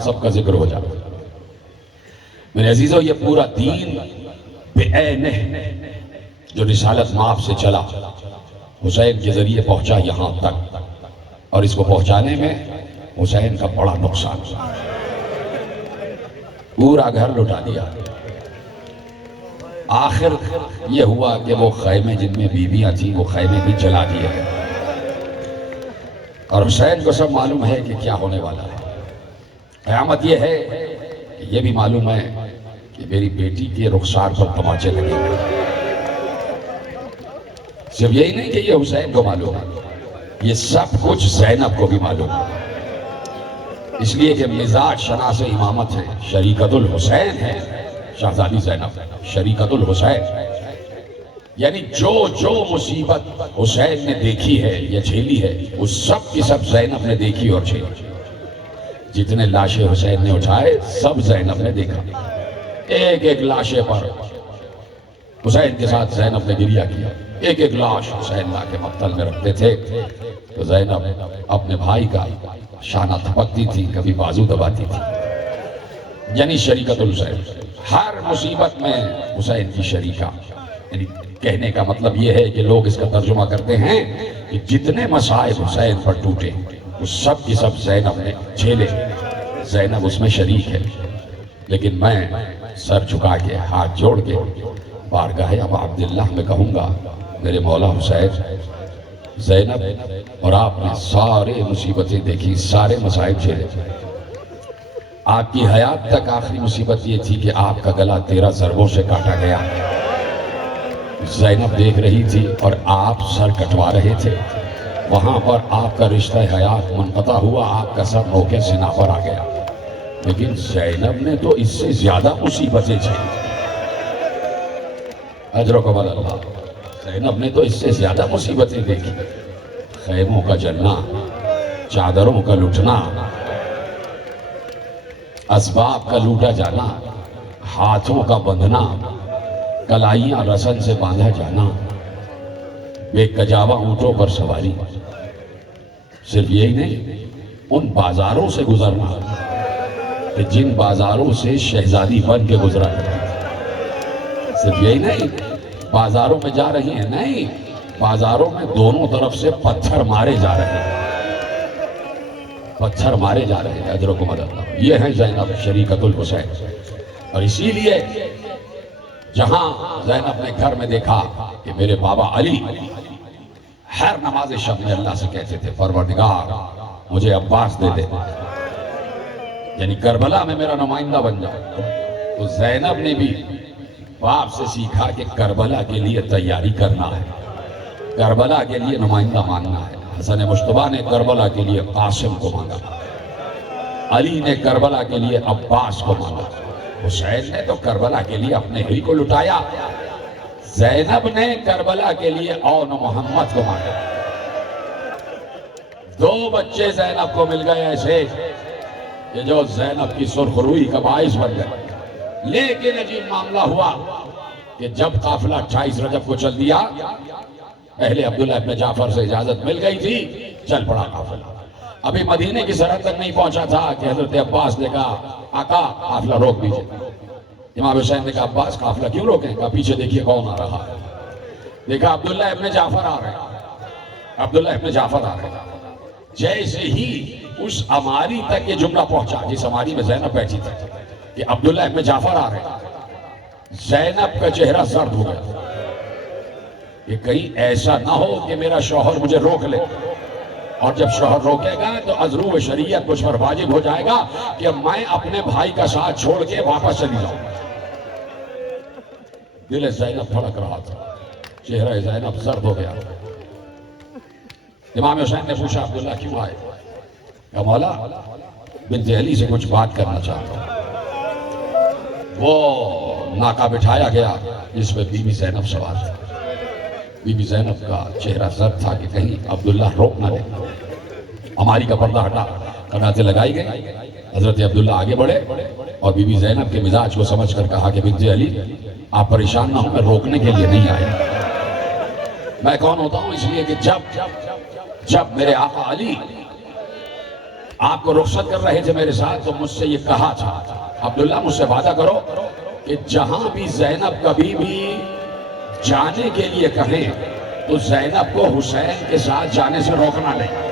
سب کا ذکر ہو جائے. میرے عزیزو یہ پورا دین بعینہ جو رسالت مآب سے چلا حسین کے ذریعے پہنچا یہاں تک، اور اس کو پہنچانے میں حسین کا بڑا نقصان ہوا. پورا گھر لٹا دیا. آخر یہ ہوا کہ وہ خیمے جن میں بیویاں تھیں وہ خیمے بھی جلا دیے گئے. اور حسین کو سب معلوم ہے کہ کیا ہونے والا ہے. قیامت یہ ہے کہ یہ بھی معلوم ہے کہ میری بیٹی کے رخسار پر تماچے لگے گئے. صرف یہی نہیں کہ یہ حسین کو معلوم ہے، یہ سب کچھ زینب کو بھی معلوم ہے. اس لیے کہ مزاج شناس امامت ہے، شریکت الحسین ہے شہزادی زینب، شریکت الحسین. یعنی جو مصیبت حسین نے دیکھی ہے یا جھیلی ہے وہ سب کی سب زینب نے دیکھی اور جھیلی. جتنے لاشیں حسین نے اٹھائے سب زینب نے دیکھا. ایک ایک لاشے پر حسین کے ساتھ زینب نے گریہ کیا. ایک ایک لاش حسین لا کے مقتل میں رکھتے تھے تو زینب اپنے بھائی کا شانہ تھپکتی تھی، کبھی بازو دباتی تھی. یعنی شریکت الحسین، ہر مصیبت میں حسین کی شریکہ. یعنی کہنے کا مطلب یہ ہے کہ لوگ اس کا ترجمہ کرتے ہیں کہ جتنے مصائب حسین پر ٹوٹے وہ سب کی سب زینب نے جھیلے. زینب اس میں شریک ہے. لیکن میں سر جھکا کے ہاتھ جوڑ کے بارگاہ ابا عبداللہ میں کہوں گا میرے مولا حسین، زینب اور آپ نے سارے مصیبتیں دیکھی، سارے مصائب جھیلے. آپ کی حیات تک آخری مصیبت یہ تھی کہ آپ کا گلا 13 ضربوں سے کاٹا گیا. زینب دیکھ رہی تھی اور آپ سر کٹوا رہے تھے. وہاں پر آپ کا رشتہ حیات منقطع ہوا، آپ کا سر روکے سینہ پر آ گیا. لیکن زینب نے تو اس سے زیادہ مصیبتیں جھیلی. اجرکم اللہ. زینب نے تو اس سے زیادہ مصیبتیں دیکھی. خیموں کا جلنا، چادروں کا لٹنا، اسباب کا لوٹا جانا، ہاتھوں کا بندھنا، کلائیاں رسن سے باندھا جانا، بے کجاوہ اونٹوں پر سواری. صرف یہی نہیں، ان بازاروں سے گزرنا کہ جن بازاروں سے شہزادی بن کے گزرا کرتی تھی. صرف یہی نہیں، بازاروں میں جا رہی ہیں، نہیں، بازاروں میں دونوں طرف سے پتھر مارے جا رہے ہیں. پتھر مارے جا رہے ہیں. اجرکم اللہ. یہ ہیں زینب شریکت الحسین. اور اسی لیے جہاں زینب نے گھر میں دیکھا کہ میرے بابا علی ہر نماز شب میں اللہ سے کہتے تھے پروردگار مجھے عباس دے دے، یعنی کربلا میں میرا نمائندہ بن جائے. تو زینب نے بھی باپ سے سیکھا کہ کربلا کے لیے تیاری کرنا ہے، کربلا کے لیے نمائندہ ماننا ہے. حسن مجتبیٰ نے کربلا کے لیے قاسم کو مانگا، علی نے کربلا کے لیے عباس کو مانگا، حسین نے تو کربلا کے لیے اپنے ہی کو لٹایا. زینب نے کربلا کے لیے اون محمد کو مانگا. 2 بچے زینب کو مل گئے ایسے کہ جو زینب کی سرخ روئی کا باعث بن گئے. لیکن عجیب معاملہ ہوا کہ جب قافلہ 28 رجب کو چل دیا، پہلے عبداللہ ابن جعفر سے اجازت مل گئی تھی، چل پڑا قافلہ. ابھی مدینے کی سرحد تک نہیں پہنچا تھا کہ حضرت عباس نے کہا آقا قافلہ روک دیجئے. امام حسین نے کہا عباس قافلہ کیوں روکیں؟ کہا پیچھے دیکھیے کون آ رہا ہے. دیکھا عبداللہ ابن جعفر آ رہے ہیں، عبداللہ ابن جعفر آ رہے ہیں. جیسے ہی اس اماری تک یہ جملہ پہنچا جس اماری میں زینب بیٹھی تھی کہ عبداللہ ابن جعفر آ رہے ہیں، زینب کا چہرہ زرد ہو گیا کہ کہیں ایسا نہ ہو کہ میرا شوہر مجھے روک لے، اور جب شوہر روکے گا تو عذرو شریعت مجھ پر واجب ہو جائے گا کہ میں اپنے بھائی کا ساتھ چھوڑ کے واپس چلی جاؤں. دل زینب دھڑک رہا تھا، چہرہ زینب زرد ہو گیا. امام حسین نے پوچھا عبداللہ کیوں آئے؟ کہا مولا بنت علی سے کچھ بات کرنا چاہتا ہوں. وہ ناکہ بٹھایا گیا جس پہ بی بی زینب سوار تھا. بی بی زینب کا چہرہ زرد تھا کہ کہیں عبداللہ روک نہ لے. ہماری کا پردہ ہٹا، قناتیں لگائی گئی. حضرت عبداللہ آگے بڑھے اور بی بی زینب کے مزاج کو سمجھ کر کہا کہ بنت علی آپ پریشان نہ ہوں، میں روکنے کے لیے نہیں آیا. میں کون ہوتا ہوں؟ اس لیے کہ جب میرے آقا علی آپ کو رخصت کر رہے تھے میرے ساتھ تو مجھ سے یہ کہا تھا، عبداللہ مجھ سے وعدہ کرو کہ جہاں بھی زینب کبھی بھی جانے کے لیے کہیں تو زینب کو حسین کے ساتھ جانے سے روکنا نہیں۔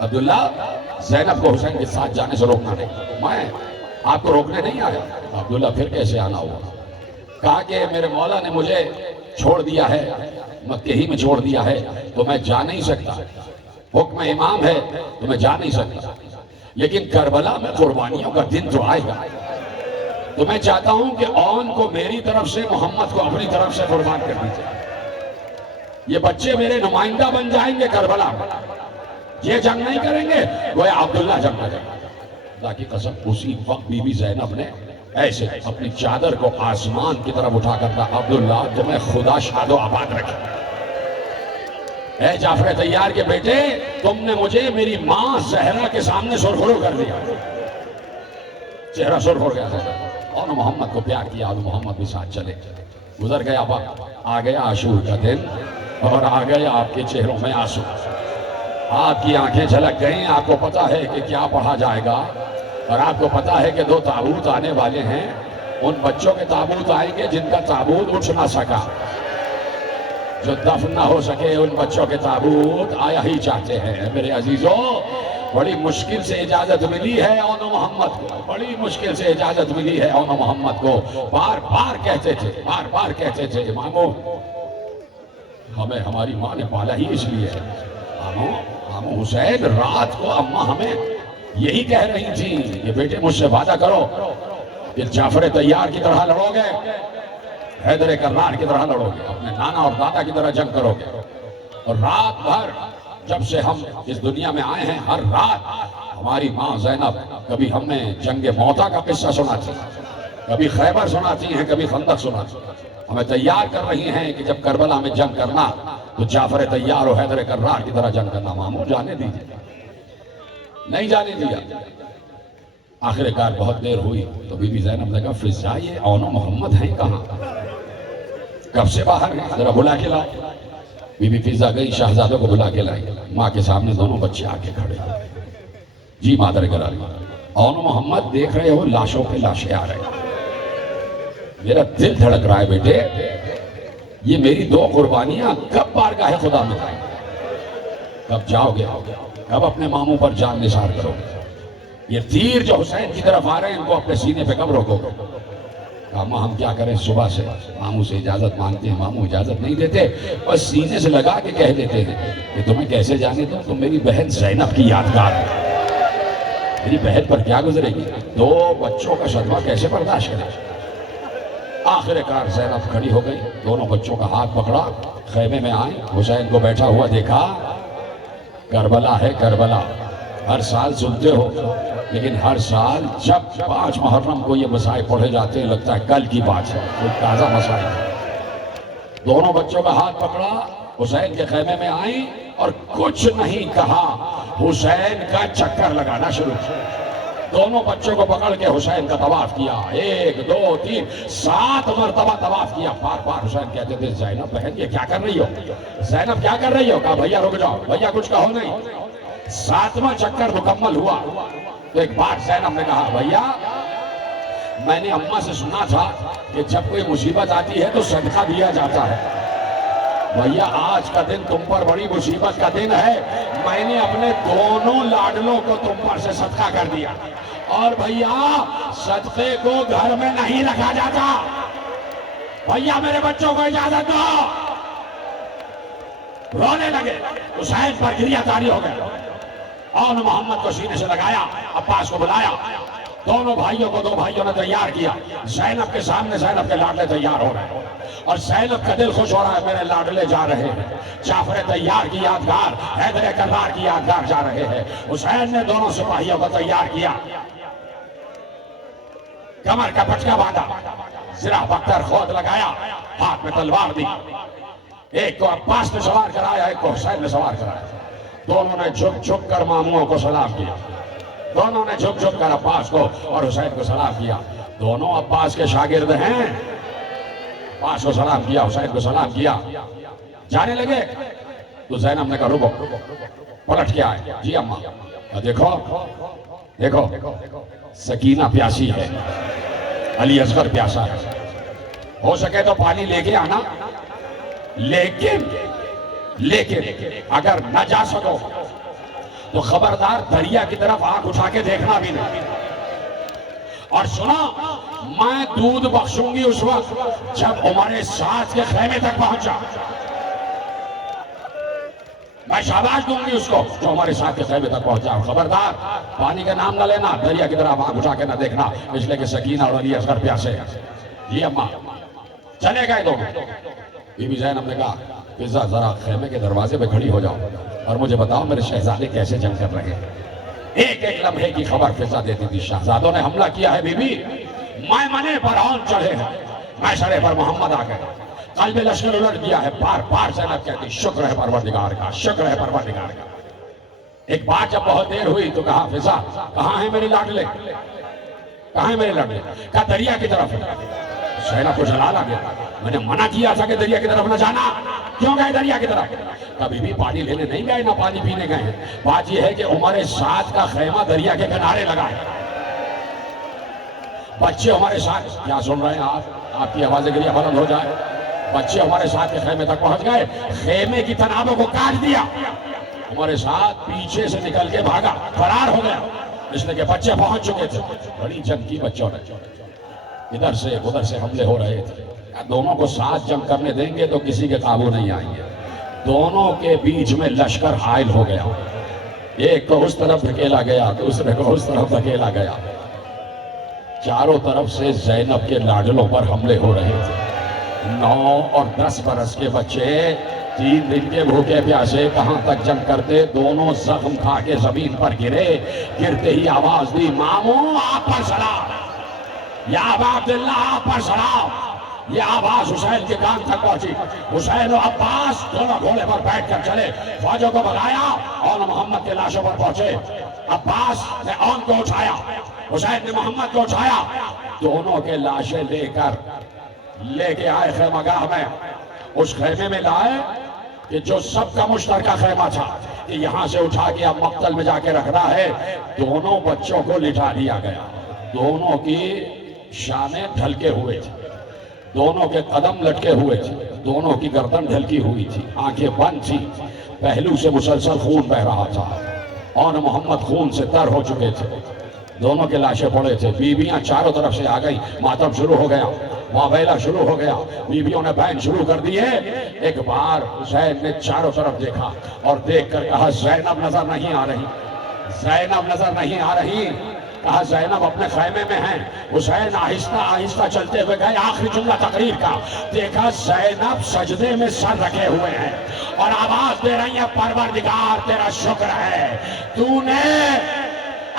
عبداللہ زینب کو حسین کے ساتھ جانے سے روکنا نہیں، میں آپ کو روکنے نہیں آیا۔ عبداللہ پھر کیسے آنا ہوا؟ کہا کہ میرے مولا نے مجھے چھوڑ دیا ہے، مکہ ہی میں چھوڑ دیا ہے تو میں جا نہیں سکتا، حکم امام ہے تو میں جا نہیں سکتا، لیکن کربلا میں قربانیوں کا دن تو آئے گا، تو میں چاہتا ہوں کہ اون کو میری طرف سے، محمد کو اپنی طرف سے قربان کر دیجیے، یہ بچے میرے نمائندہ بن جائیں گے کربلا میں، یہ جنگ نہیں کریں گے، گویا عبداللہ جنگ کریں گے۔ خدا کی قسم اسی وقت بی بی زینب نے ایسے اپنی چادر کو آسمان کی طرف اٹھا کر کہا، عبداللہ تمہیں خدا شاد و آباد رکھے۔ اے جعفر طیار کے بیٹے، تم نے مجھے میری ماں زہرا کے سامنے سرخرو کر دیا، چہرہ سرخ ہو گیا تھا، اور محمد کو پیار کیا، اور محمد بھی ساتھ چلے۔ گزر گیا وقت، آ گیا عاشور کا دن، اور آ گیا آپ کے چہروں میں آنسو، آپ کی آنکھیں جھلک گئیں، آپ کو پتا ہے کہ کیا پڑھا جائے گا، اور آپ کو پتا ہے کہ 2 تابوت آنے والے ہیں، ان بچوں کے تابوت آئیں گے جن کا تابوت اٹھ نہ سکا، جو دفن نہ ہو سکے، ان بچوں کے تابوت آیا ہی چاہتے ہیں۔ میرے عزیزوں، بڑی مشکل سے اجازت ملی ہے اون محمد کو، بڑی مشکل سے اجازت ملی ہے اون محمد کو، بار بار کہتے تھے اماموں ہمیں ہماری ماں نے پالا ہی اس لیے ہے، امام حسین رات کو اماں ہمیں یہی کہہ رہی تھی کہ بیٹے مجھ سے وعدہ کرو کہ جعفر طیار کی طرح لڑو گے، حیدر کرار کی طرح لڑو گے، اپنے نانا اور دادا کی طرح جنگ کرو گے، اور رات بھر جب سے ہم اس دنیا میں آئے ہیں ہر رات ہماری ماں زینب کبھی ہمیں جنگ موتا کا قصہ سناتی، کبھی خیبر سناتی ہیں، کبھی خندق سناتی ہیں، ہمیں تیار کر رہی ہیں کہ جب کربلا میں جنگ کرنا تو جعفر طیار اور حیدر کرار کی طرح جنگ کرنا۔ ماموں جانے دیجیے، نہیں جانے دیا۔ آخر کار بہت دیر ہوئی تو بی بی زینب نے کہا، فضا یہ اون محمد ہیں کہاں؟ کب سے باہر ہیں؟ ذرا بلا کے لاؤ۔ بی بی فضا گئی، شہزادوں کو بلا کے لائی، ماں کے سامنے دونوں بچے آ کے کھڑے، جی مادر گرامی، اون محمد دیکھ رہے ہو لاشوں پہ لاشیں آ رہے ہیں، میرا دل دھڑک رہا ہے بیٹے، یہ میری 2 قربانیاں کب بارگاہ خدا میں جائیں گے؟ کب جاؤ گے؟ کب اپنے ماموں پر جان نثار کرو گے؟ یہ تیر جو حسین کی طرف آ رہے ہیں ان کو اپنے سینے پہ کب روکو گے؟ کہا ہم کیا کریں، صبح سے ماموں سے اجازت مانگتے ہیں، ماموں اجازت نہیں دیتے، بس سینے سے لگا کے کہہ دیتے ہیں کہ تمہیں کیسے جانے دو، تم میری بہن زینب کی یادگار ہے، میری بہن پر کیا گزرے گی، 2 بچوں کا صدمہ کیسے برداشت کرے؟ آخر کار زینب کھڑی ہو گئی، دونوں بچوں کا ہاتھ پکڑا، خیمے میں آئیں، حسین کو بیٹھا ہوا دیکھا، کربلا ہے کربلا، ہر سال سنتے ہو، لیکن ہر سال جب 5 محرم کو یہ مسائل پڑھے جاتے ہیں لگتا ہے کل کی بات ہے، کوئی تازہ مسائل ہے۔ دونوں بچوں کا ہاتھ پکڑا، حسین کے خیمے میں آئیں اور کچھ نہیں کہا، حسین کا چکر لگانا شروع کیا، دونوں بچوں کو پکڑ کے حسین کا طواف کیا، 1 2 3 7 مرتبہ طواف کیا، بار بار حسین کہتے تھے زینب بہن یہ کیا کر رہی ہو، زینب کیا کر رہی ہو؟ کہا بھیا رک جاؤ، بھیا کچھ کہو نہیں۔ 7واں چکر مکمل ہوا تو ایک بار زینب نے کہا، بھیا میں نے اماں سے سنا تھا کہ جب کوئی مصیبت آتی ہے تو صدقہ دیا جاتا ہے، بھیا آج کا دن تم پر بڑی مصیبت کا دن ہے، میں نے اپنے دونوں لاڈلوں کو تم پر سے صدقہ کر دیا، اور بھیا صدقے کو گھر میں نہیں رکھا جاتا، بھیا میرے بچوں کو اجازت دو۔ رونے لگے، حسین پر گریہ تاری ہو گئے، اون محمد کو سینے سے لگایا، عباس کو بلایا، دونوں بھائیوں کو 2 بھائیوں نے تیار کیا، زینب کے سامنے زینب کے لاڈلے تیار ہو رہے ہیں، اور زینب کا دل خوش ہو رہا ہے، میرے لاڈلے جا رہے ہیں، جعفر طیار کی یادگار، حیدر کرار کی یادگار جا رہے ہیں۔ حسین نے دونوں سپاہیوں کو تیار کیا، کمر کا پٹکا باندھا، زرہ بختر خود لگایا، ہاتھ میں تلوار دی، ایک کو عباس نے سوار کرایا، ایک کو حسین نے سوار کرایا، دونوں نے جھک جھک کر ماموں کو سلام کیا، دونوں نے جھک جھک کر عباس کو اور حسین کو سلام کیا، دونوں عباس کے شاگرد ہیں، عباس کو سلام کیا، حسین کو سلام کیا، جانے لگے تو زینب نے کہا رکو، پلٹ کے آئے، جی اماں دیکھو دیکھو سکینہ پیاسی ہے، علی اصغر پیاسا ہے، ہو سکے تو پانی لے کے آنا، لیکن اگر نہ جا سکو تو خبردار دریا کی طرف آنکھ اٹھا کے دیکھنا بھی نہیں۔ اور سنا، میں دودھ بخشوں گی اس وقت جب عمر سعد کے خیمے تک پہنچا، میں شاباش دوں گی اس کو جو ہمارے ساتھ کے خیمے تک پہنچا۔ خبردار پانی کا نام نہ لینا، دریا کی طرف آنکھ اٹھا کے نہ دیکھنا، اس لیے کہ سکینہ اور علی اصغر پیاسے ہیں۔ جی اماں چلے گئے دونوں۔ بی بی زینب نے کہا فضا ذرا خیمے کے دروازے پہ کھڑی ہو جاؤ اور مجھے بتاؤ میرے شہزادے کیسے جنگ کر رہے ہیں۔ ایک ایک لمحے کی خبر فضا دیتی تھی، شہزادوں نے حملہ کیا ہے بی بی، مائمنے پر آن چڑھے ہیں، میسرے پر محمد آ گئے، قلب لشکر الٹ گیا ہے۔ بار بار زینب کہتی شکر ہے پروردگار کا، شکر ہے پروردگار کا۔ ایک بات جب بہت دیر ہوئی تو کہا فضا کہاں ہیں میرے لاڈلے، کہاں ہیں میرے لاڈلے؟ کہا دریا کی طرف ہے۔ زینب کو جلال آ گیا، میں نے منع کیا تھا کہ دریا کی طرف نہ جانا، کیوں گئے دریا کی طرف؟ کبھی بھی پانی لینے نہیں گئے، نہ پانی پینے گئے ہیں۔ بات یہ ہے کہ عمر سعد کا خیمہ دریا کے کنارے لگا ہے۔ بچے ہمارے ساتھ کیا سن رہے ہیں آپ کی آوازیں گریا بلند ہو جائے۔ بچے ہمارے ساتھ کے خیمے تک پہنچ گئے، خیمے کی تنابوں کو کاٹ دیا، ہمارے ساتھ پیچھے سے نکل کے بھاگا، فرار ہو گیا، اس لیے کہ بچے پہنچ چکے تھے۔ بڑی جنگ کی بچوں نے، ادھر سے ادھر سے حملے ہو رہے تھے۔ دونوں کو ساتھ جنگ کرنے دیں گے تو کسی کے قابو نہیں آئیں گے۔ دونوں کے بیچ میں لشکر حائل ہو گیا، ایک کو اس طرف دھکیلا گیا، دوسرے کو اس طرف دھکیلا گیا۔ چاروں طرف سے زینب کے لاڈلوں پر حملے ہو رہے تھے۔ 9 اور 10 برس کے بچے 3 دن کے بھوکے پیاسے کہاں تک جنگ کرتے، دونوں زخم کھا کے زمین پر گرے۔ گرتے ہی آواز دی مامو آپ پر سلام، یا ابا عبداللہ آپ پر سلام۔ یہ آواز حسین کے کان تک پہنچی۔ حسین و عباس دونوں گھوڑے پر بیٹھ کر چلے، فوجوں کو بھگایا اور محمد کے لاشوں پر پہنچے۔ عباس نے اون کو اٹھایا، حسین نے محمد کو اٹھایا، دونوں کے لاشیں لے کے آئے خیمہ گاہ میں۔ اس خیمے میں لائے کہ جو سب کا مشترکہ خیمہ تھا، کہ یہاں سے اٹھا کے اب مقتل میں جا کے رکھنا ہے۔ دونوں بچوں کو لٹا دیا گیا، دونوں کی شانیں ڈھلکے ہوئے تھے، دونوں کے قدم لٹکے ہوئے تھے، دونوں کی گردن ڈھلکی ہوئی تھی، آنکھیں بند تھی، پہلو سے مسلسل خون بہ رہا تھا اور محمد خون سے تر ہو چکے تھے۔ دونوں کے لاشیں پڑے تھے، بیویاں چاروں طرف سے آ گئی، ماتم شروع ہو گیا، واویلا شروع ہو گیا، بیویوں نے بین شروع کر دیے۔ ایک بار حسین نے چاروں طرف دیکھا اور دیکھ کر کہا زینب نظر نہیں آ رہی، زینب نظر نہیں آ رہی۔ کہا زینب اپنے خیمے میں ہیں۔ حسین آہستہ آہستہ چلتے ہوئے گئے، آخری جملہ تقریر کا، دیکھا زینب سجدے میں سر رکھے ہوئے ہیں اور آواز دے رہی ہیں پروردگار تیرا شکر ہے، تو نے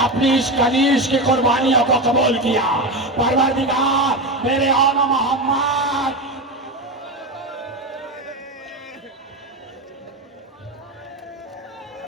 اپنی اس کنیز کی قربانیوں کو قبول کیا۔ پروردگار میرے آن محمد